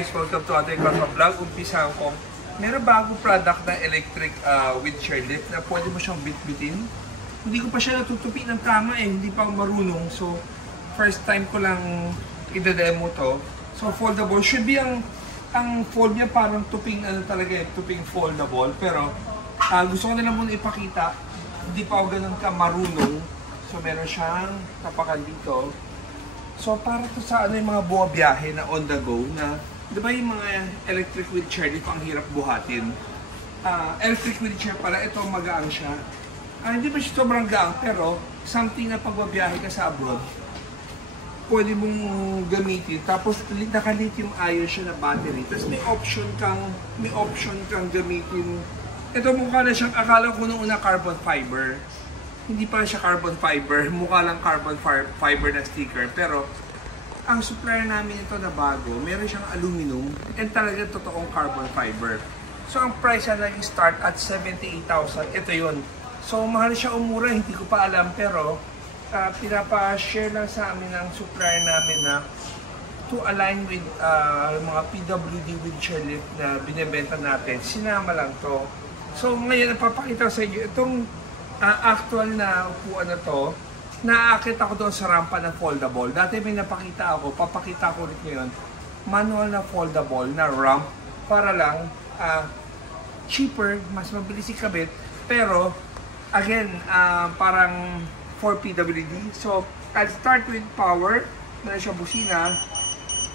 guys, welcome to ating Kasma Vlog. Umpisahan ko. Meron bagong product na electric wheelchair lift na pwede mo siyang bitbitin. Hindi ko pa siya natutupi ng tama hindi pa ako marunong. So, first time ko lang i-demo to. So, foldable. Should be ang fold niya parang tuping tuping foldable. Pero, gusto ko na lang muna ipakita. Hindi pa ako ganun ka marunong. So, meron siyang tapakan dito. So, para to sa yung mga buwabiyahe na on the go na, di ba yung mga electric wheelchair, dito ang hirap buhatin. Electric wheelchair pala, ito magaang siya. Hindi ba siya sobrang gaang, pero something na pagbabiyahe ka sa abroad, pwede mong gamitin. Tapos, naka-lithium ion siya na battery. Tapos may option kang gamitin. Ito mukha na siyang, akala ko nung una carbon fiber. Hindi pa siya carbon fiber, mukha lang carbon fiber na sticker. Pero, ang supplier namin ito na bago, meron siyang aluminum and talaga totoong carbon fiber. So, ang price niya nag-start at 78,000. Ito yun. So, mahal siya o mura, hindi ko pa alam. Pero, pinapa-share lang sa amin ng supplier namin na to align with mga PWD wheelchair lift na binibenta natin. Sinama lang to. So, ngayon, napapakita sa inyo, itong actual na upuan na to, naaakit ako doon sa rampa ng foldable. Dati may napakita ako, papakita ko ulit ngayon, manual na foldable na ramp para lang cheaper, mas mabilis ikabit, pero again, parang for PWD. So, I'll start with power. Meron siyang busina,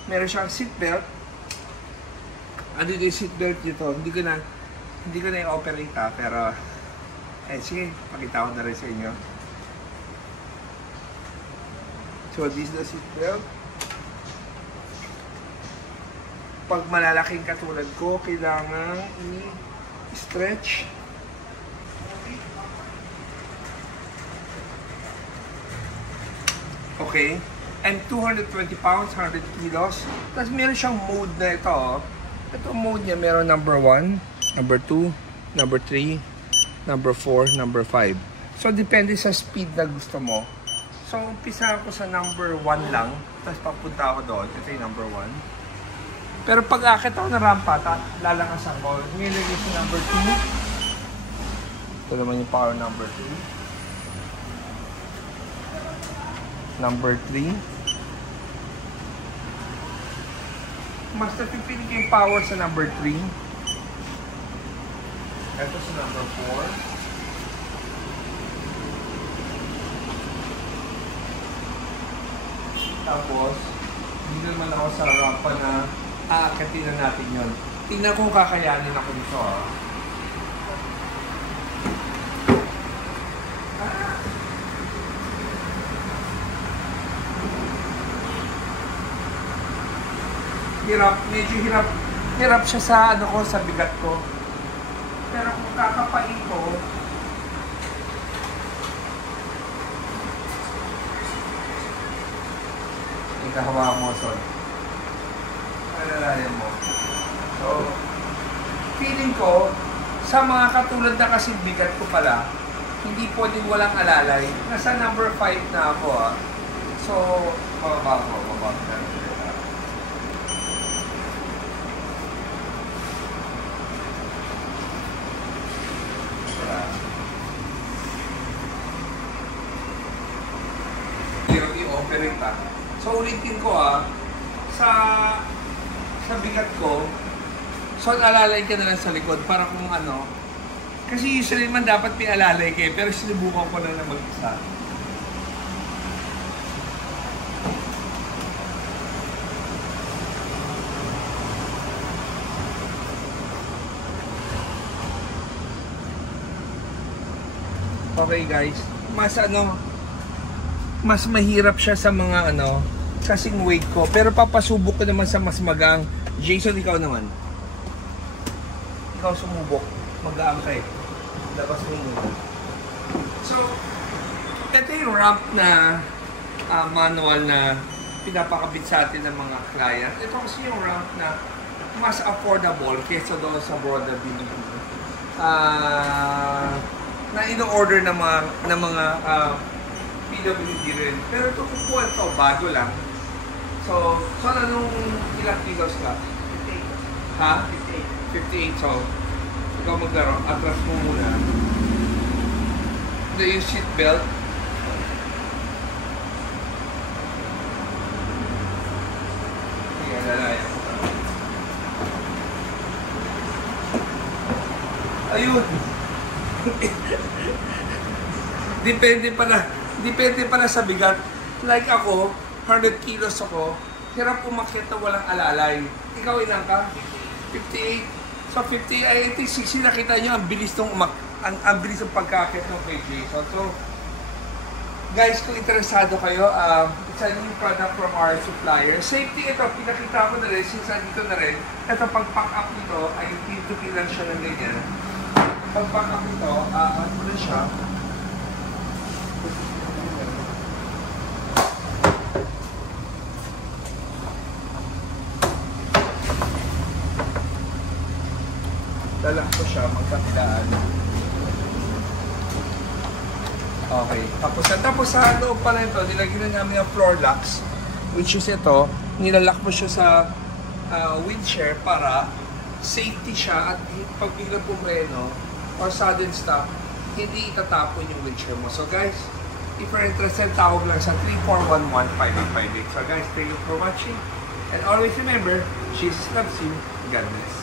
meron siyang seatbelt. Ano yung seatbelt dito? Hindi ko na i-operate pero sige, pakita ko na rin sa inyo. So, this is the seatbelt. Pag malalaking katulad ko, kailangan i-stretch. Okay. And 220 pounds, 100 kilos. Tapos meron siyang mode na ito. Ito mode niya, meron number 1, number 2, number 3, number 4, number 5. So, depende sa speed na gusto mo. So, umpisa ako sa number 1 lang. Tapos papunta ako doon. Ito yung number 1. Pero pag akit ako ng rampa, lalakas ako. Nilagay sa number 2. Ito naman yung power number 2. Number 3. Mas napipili ko yung power sa number 3. Ito sa number 4. Tapos, hindi naman ako sa rampa na aakatin na natin yun. Tingnan kung kakayanin ako nito. Medyo hirap siya sa sa bigat ko. Pero kung kakapain ko, ikahawa mo, son. Alalayan mo. So, feeling ko, sa mga katulad na kasi bigat ko pala, hindi pwedeng walang alalay. Nasa number 5 na ako, So, bababa ko. I-operate So, ulitin ko sa bigat ko, so alalay ka na lang sa likod para kung ano. Kasi usually man dapat may alalay ka pero sinubukan ko lang na mag-isa. Okay guys, mas mahirap siya sa mga kasing weight ko. Pero papasubok ko naman sa mas magang. Jason, ikaw naman. Ikaw sumubok. Magaan ka Labas mo muna. So, ito yung ramp na manual na pinapakabit sa atin ng mga client. Ito kasi yung ramp na mas affordable kaysa doon sa broader binili. Na ino-order ng mga PWD rin. Pero ito kukuha ito, bago lang. So anong ilang kilos ka? Ha? 58. So, ikaw maglaro. Atras mo muna. Ito yung seatbelt. Sige, lalayan. Ayun. Depende pala sa bigat. Like ako, 100 kilos ako, hirap umakyat na walang alalay. Ikaw ilang ka? 58. So 50, I think 60, nakita nyo, ang bilis ng ang bilis ng pagkakit ng kay Jason. So, guys, kung interesado kayo, it's a new product from our supplier. Safety, ito, pinakita ko na rin, since dito na rin, ito, pag-pack up nito, ay pin-to-pin lang siya ng ganyan. Pag-pack up nito, ano na siya, lalak ko siya, magkakilaan. Okay. Tapos sa loob pala ito, nilagyan na namin ang floor locks, which is ito, nilalak mo siya sa wheelchair para safety siya at pag biglang pumreno or sudden stop, hindi itatapon yung wheelchair mo. So guys, if you're interested, tawag lang sa 3411-5858. So guys, thank you for watching. And always remember, Jesus loves you. God bless.